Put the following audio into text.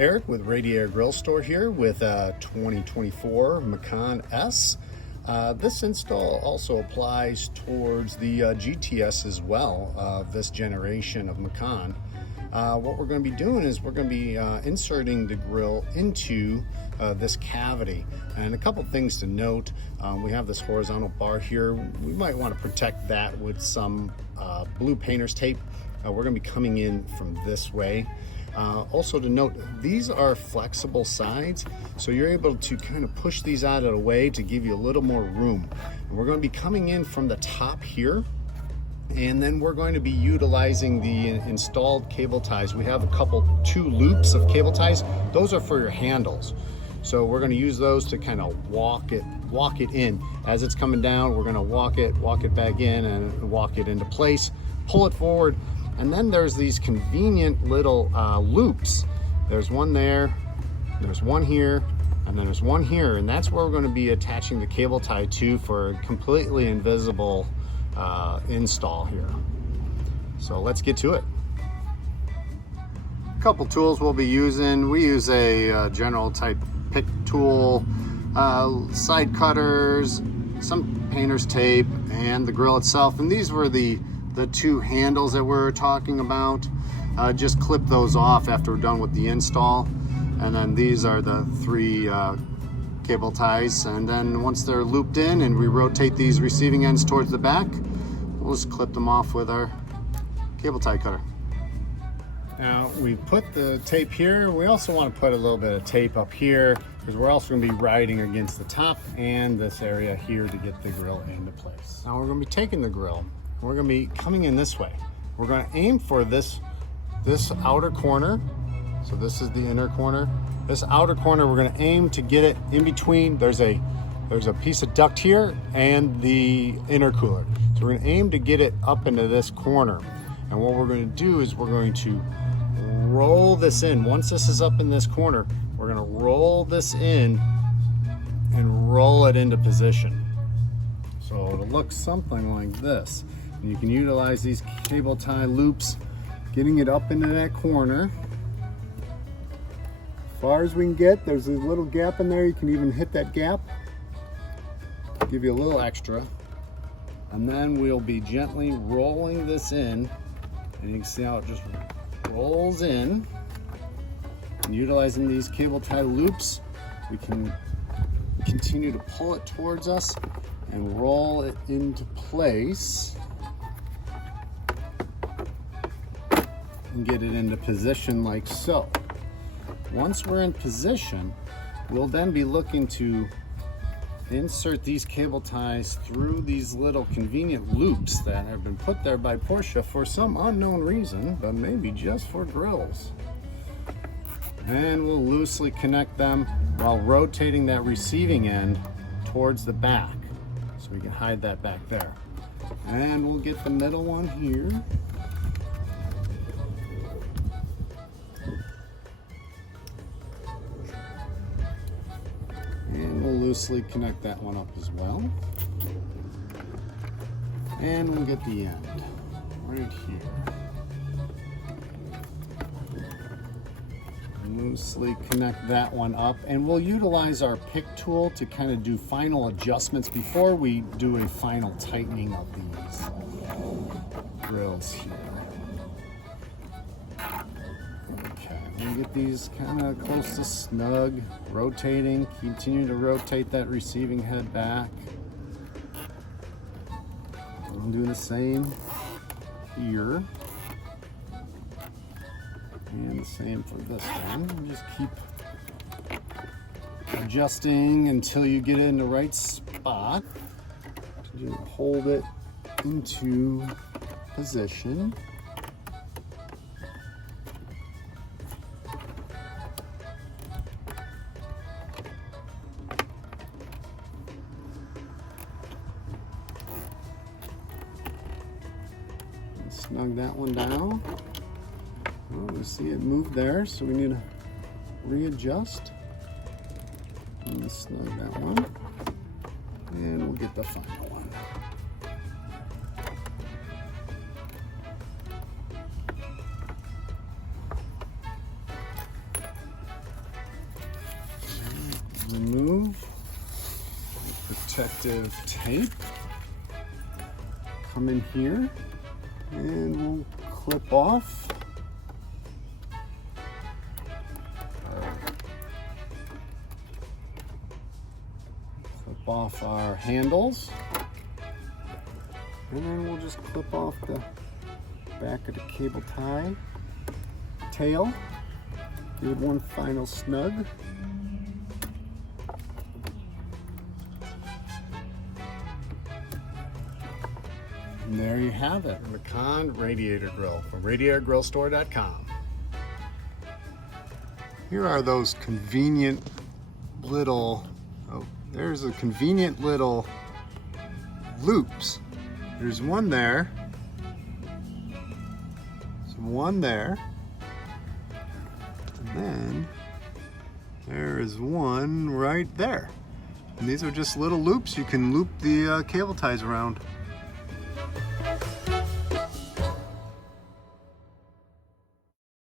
Eric with Radiator Grill Store here with a 2024 Macan S. This install also applies towards the GTS as well, this generation of Macan. What we're going to be doing is we're going to be inserting the grill into this cavity. And a couple things to note, we have this horizontal bar here. We might want to protect that with some blue painter's tape. We're going to be coming in from this way. Also to note, these are flexible sides, so you're able to kind of push these out of the way to give you a little more room. And we're going to be coming in from the top here, and then we're going to be utilizing the installed cable ties. We have two loops of cable ties. Those are for your handles. So we're going to use those to kind of walk it in. As it's coming down, we're going to walk it back in and walk it into place, pull it forward. And then there's these convenient little loops. There's one there, there's one here, and then there's one here, and that's where we're going to be attaching the cable tie to for a completely invisible install here. So let's get to it. A couple tools we'll be using. We use a general type pick tool, side cutters, some painter's tape, and the grill itself. And these were the two handles that we're talking about. Just clip those off after we're done with the install. And then these are the three cable ties. And then once they're looped in and we rotate these receiving ends towards the back, we'll just clip them off with our cable tie cutter. Now we put the tape here. We also want to put a little bit of tape up here because we're also going to be riding against the top and this area here to get the grill into place. Now we're going to be taking the grill. We're going to be coming in this way. We're going to aim for this outer corner. So this is the inner corner. This outer corner, we're going to aim to get it in between. There's a piece of duct here and the intercooler. So we're going to aim to get it up into this corner. And what we're going to do is we're going to roll this in. Once this is up in this corner, we're going to roll this in and roll it into position. So it'll look something like this. And you can utilize these cable tie loops, getting it up into that corner. As far as we can get, there's a little gap in there. You can even hit that gap, give you a little extra. And then we'll be gently rolling this in. And you can see how it just rolls in. And utilizing these cable tie loops, we can continue to pull it towards us and roll it into place. And get it into position like so. Once we're in position, we'll then be looking to insert these cable ties through these little convenient loops that have been put there by Porsche for some unknown reason, but maybe just for grills. And we'll loosely connect them while rotating that receiving end towards the back, so we can hide that back there. And we'll get the middle one here. And we'll loosely connect that one up as well. And we'll get the end right here. Loosely connect that one up, and we'll utilize our pick tool to kind of do final adjustments before we do a final tightening of these grills here. And get these kind of close to snug, rotating, continue to rotate that receiving head back. And do the same here. And the same for this one. And just keep adjusting until you get it in the right spot. You hold it into position. Snug that one down. Oh, we see it move there, so we need to readjust. And snug that one. And we'll get the final one. protective tape. Come in here and we'll clip off. Clip off our handles. And then we'll just clip off the back of the cable tie tail. Give it one final snug. And there you have it. Macan Radiator Grill from RadiatorGrillStore.com. Here are those convenient little, there's a convenient little loops. There's one there. There's one there. And then there is one right there. And these are just little loops. You can loop the cable ties around.